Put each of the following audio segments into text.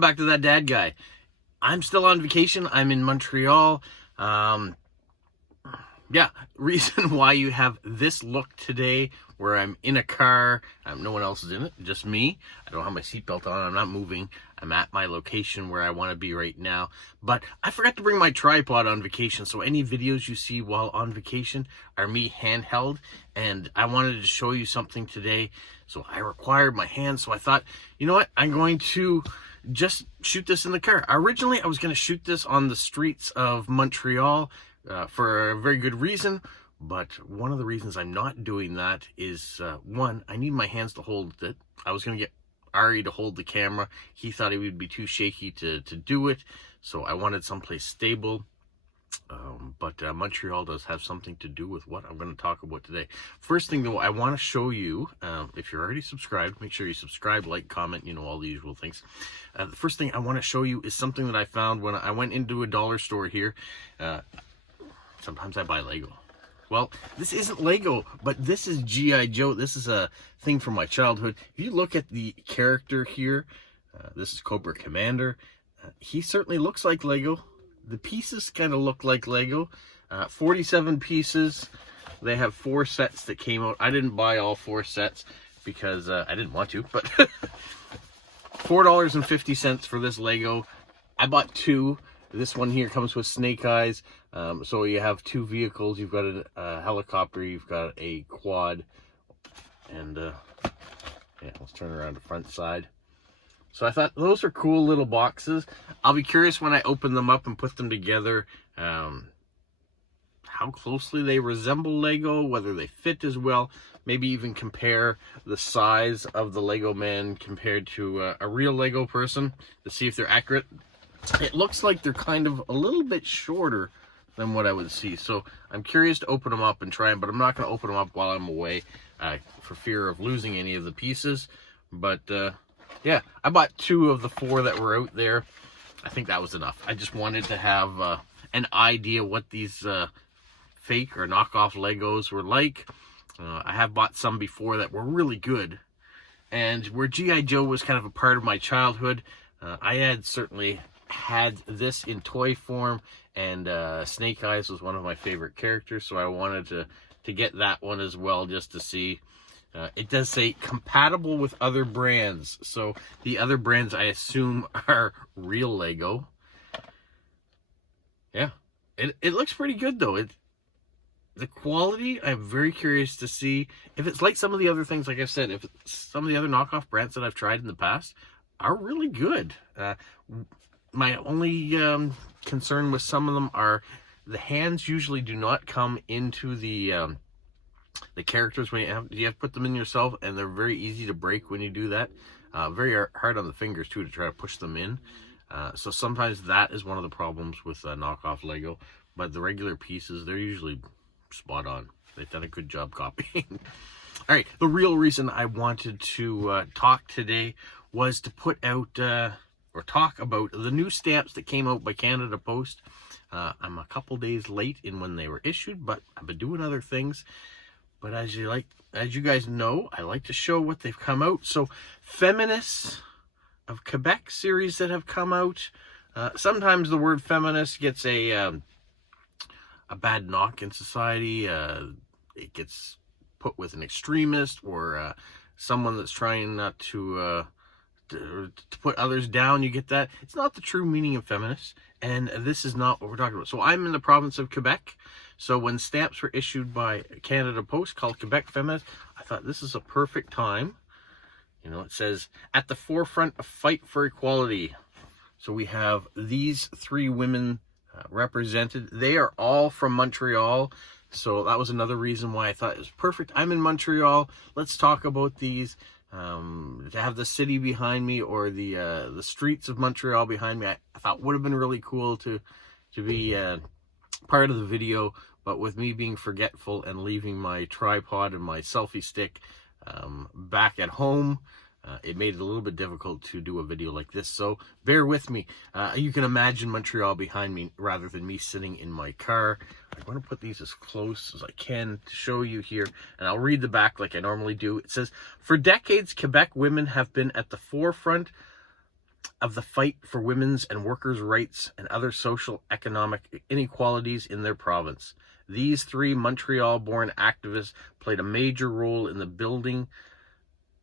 Welcome back to That Dad Guy. I'm still on vacation. I'm in Montreal. Reason why you have this look today, where I'm in a car. No one else is in it, just me. I don't have my seatbelt on. I'm not moving. I'm at my location where I want to be right now. But I forgot to bring my tripod on vacation, so any videos you see while on vacation are me handheld. And I wanted to show you something today, so I required my hands. So I thought, you know what? I'm going to just shoot this in the car. Originally, I was going to shoot this on the streets of Montreal for a very good reason. But one of the reasons I'm not doing that is, one, I need my hands to hold it. I was going to get Ari to hold the camera. He thought it would be too shaky to do it, so I wanted someplace stable. But Montreal does have something to do with what I'm going to talk about today. First thing, though, I want to show you, if you're already subscribed, make sure you subscribe, like, comment, all the usual things. The first thing I want to show you is something that I found when I went into a dollar store here. Sometimes I buy Lego. Well, this isn't Lego, but this is G.I. Joe. This is a thing from my childhood. If you look at the character here, this is Cobra Commander. He certainly looks like Lego. The pieces kind of look like Lego. 47 pieces. They have 4 sets that came out. I didn't buy all 4 sets because I didn't want to, but $4.50 for this Lego. I bought 2. This one here comes with snake eyes. So you have 2 vehicles. You've got a helicopter. You've got a quad. And let's turn around the front side. So I thought those are cool little boxes. I'll be curious when I open them up and put them together, how closely they resemble Lego, whether they fit as well. Maybe even compare the size of the Lego man compared to a real Lego person to see if they're accurate. It looks like they're kind of a little bit shorter than what I would see. So I'm curious to open them up and try them, but I'm not going to open them up while I'm away for fear of losing any of the pieces. But yeah, I bought 2 of the 4 that were out there. I think that was enough. I just wanted to have an idea what these fake or knockoff Legos were like. I have bought some before that were really good. And where G.I. Joe was kind of a part of my childhood, I had certainly had this in toy form, and Snake Eyes was one of my favorite characters, so I wanted to get that one as well, just to see. It does say compatible with other brands, so the other brands I assume are real Lego. Yeah, it looks pretty good though. The quality, I'm very curious to see if it's like some of the other things. Like I said, if some of the other knockoff brands that I've tried in the past are really good. My only concern with some of them are the hands usually do not come into the characters when you have to put them in yourself, and they're very easy to break when you do that. Very hard on the fingers too to try to push them in. So sometimes that is one of the problems with knockoff Lego. But the regular pieces, they're usually spot on. They've done a good job copying. All right, the real reason I wanted to talk today was to put out or talk about the new stamps that came out by Canada Post. I'm a couple days late in when they were issued, but I've been doing other things. But as you guys know, I like to show what they've come out. So, Feminists of Quebec series that have come out. Sometimes the word feminist gets a bad knock in society. It gets put with an extremist or someone that's trying not to put others down. You get that. It's not the true meaning of feminist, and this is not what we're talking about. So I'm in the province of Quebec. So when stamps were issued by Canada Post called Quebec Feminist, I thought this is a perfect time. It says, at the forefront of fight for equality. So we have these 3 women represented. They are all from Montreal. So that was another reason why I thought it was perfect. I'm in Montreal. Let's talk about these. To have the city behind me, or the streets of Montreal behind me, I thought would have been really cool to be part of the video. But with me being forgetful and leaving my tripod and my selfie stick back at home, it made it a little bit difficult to do a video like this. So bear with me. You can imagine Montreal behind me rather than me sitting in my car. I'm going to put these as close as I can to show you here, and I'll read the back like I normally do. It says, for decades, Quebec women have been at the forefront of the fight for women's and workers' rights and other social economic inequalities in their province. These three Montreal-born activists played a major role in the building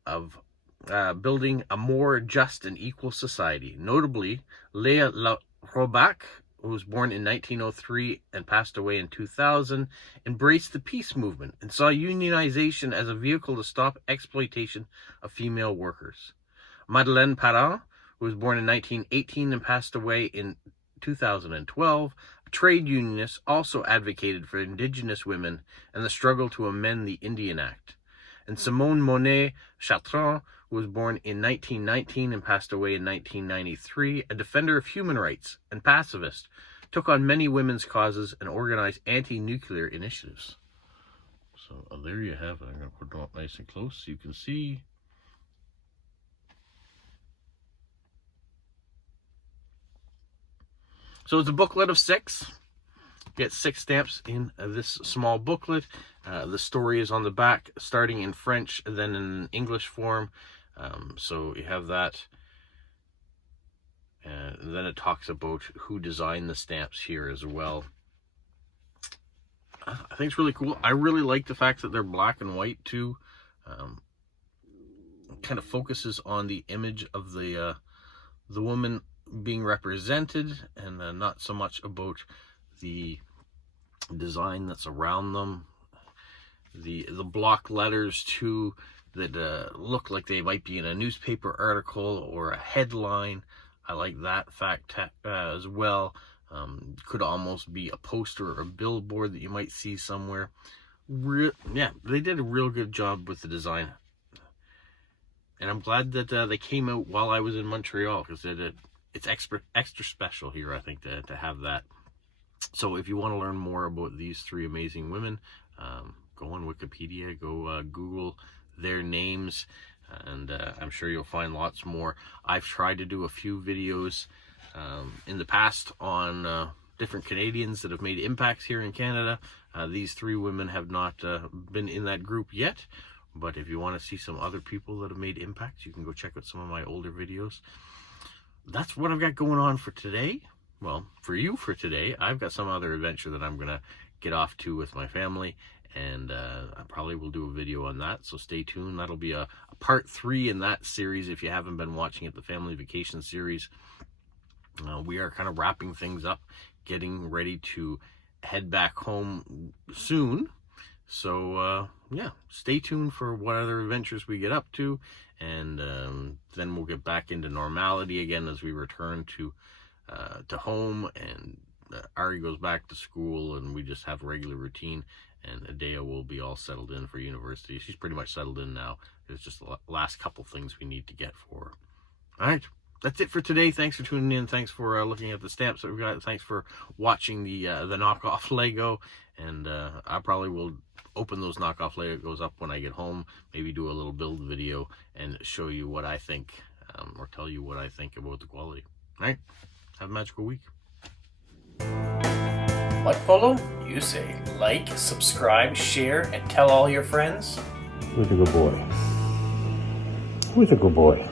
a more just and equal society. Notably, Léa Roback, who was born in 1903 and passed away in 2000, embraced the peace movement and saw unionization as a vehicle to stop exploitation of female workers. Madeleine Parent, who was born in 1918 and passed away in 2012, a trade unionist, also advocated for Indigenous women and the struggle to amend the Indian Act. And Simone Monet-Chartrand, who was born in 1919 and passed away in 1993, a defender of human rights and pacifist, took on many women's causes and organized anti-nuclear initiatives. So there you have it. I'm going to put it up nice and close so you can see. So it's a booklet of 6. Get 6 stamps in this small booklet. The story is on the back, starting in French, then in English form. So you have that. And then it talks about who designed the stamps here as well. I think it's really cool. I really like the fact that they're black and white too. Kind of focuses on the image of the woman being represented, and not so much about the design that's around them. The block letters too that look like they might be in a newspaper article or a headline. I like that fact as well. Could almost be a poster or a billboard that you might see somewhere. Yeah, they did a real good job with the design. And I'm glad that they came out while I was in Montreal, because it's extra special here, I think, to have that. So if you want to learn more about these 3 amazing women, go on Wikipedia, go Google their names, and I'm sure you'll find lots more. I've tried to do a few videos in the past on different Canadians that have made impacts here in Canada. These 3 women have not been in that group yet, but if you want to see some other people that have made impacts, you can go check out some of my older videos. That's what I've got going on for today. Well, for you for today, I've got some other adventure that I'm going to get off to with my family, and I probably will do a video on that, so stay tuned. That'll be a part 3 in that series if you haven't been watching it, the family vacation series. We are kind of wrapping things up, getting ready to head back home soon. So, yeah, stay tuned for what other adventures we get up to, and then we'll get back into normality again as we return to home, and Ari goes back to school, and we just have regular routine, and Adea will be all settled in for university. She's pretty much settled in now. It's just the last couple things we need to get for her. All right, that's it for today. Thanks for tuning in. Thanks for looking at the stamps that we've got. Thanks for watching the knockoff Lego, and I probably will open those knockoff Legos up when I get home, maybe do a little build video and show you what I think, or tell you what I think about the quality. All right, have a magical week. What, Polo? You say like, subscribe, share, and tell all your friends? Who's a good boy? Who's a good boy?